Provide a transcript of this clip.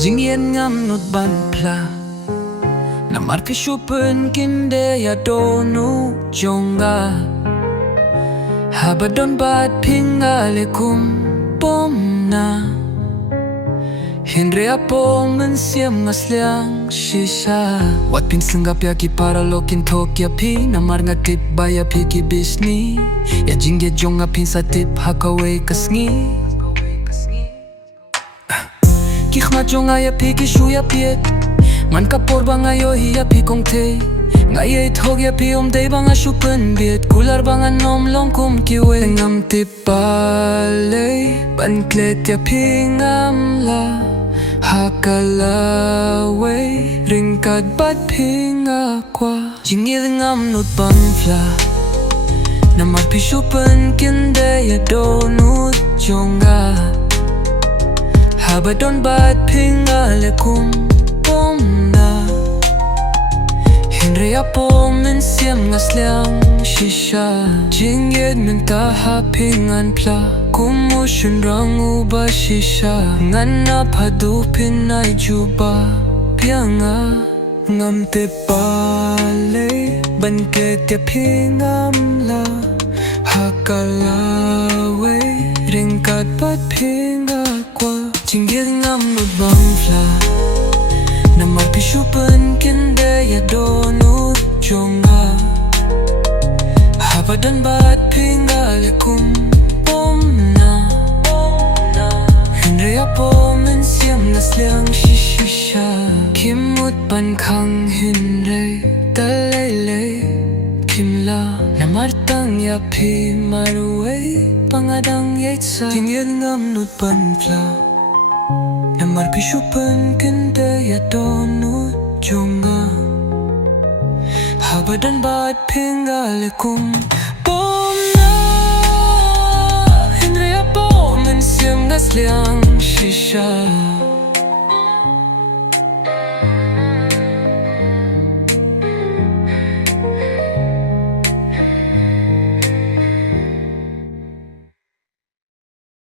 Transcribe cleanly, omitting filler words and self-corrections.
Jingien ngam nut ban pla Namar ke shupen kinde ya donu jonga Habadon bat pinga lekum pomna Hindre apo mensiam ngasliang shisha Wat pin senggap ya ki para lokin tok ya pi Namar ngatip baya pi ki bisni Ya jingge jonga pin satip hakawe kasngi Kikma jonga ya pi ki shu ya piet Man kapor banga yo hi ya pi kong te Ngaye thog ya pi day banga shupen biet Kular banga nom long kum kiwe Ngam tip bale Ban klet ya pi ngam la Hakalawe Ringkat bat pi ngakwa Jingil ngam nut bang fla Namar pi shupen kinde ya do nut jonga Habadon bat pinga lekum pomna Hindre apo mensiam ngasliang shisha Jingid minta hapingan pla Kumushun rangu ba shisha Nganap hadupin ay juba Pianga Ngam te pale Banket ya pingam la Hakalawe Ringkat bat pinga kwa Jinggil ngam nut bang fla Namar pi shupen kinde ya do nut jonga Habadan bat pinga lekum pomna Hindre apo mensiam ngasliang shisha Kimut pan kang hindre talele Kimla namar tang ya pi marwe Pangadang yaitsa Jinggil ngam nut ban fla Namar pi shupen kinde ya do nut jonga Habadan bat pinga lekum pomna Hindre apo mensiam ngasliang shisha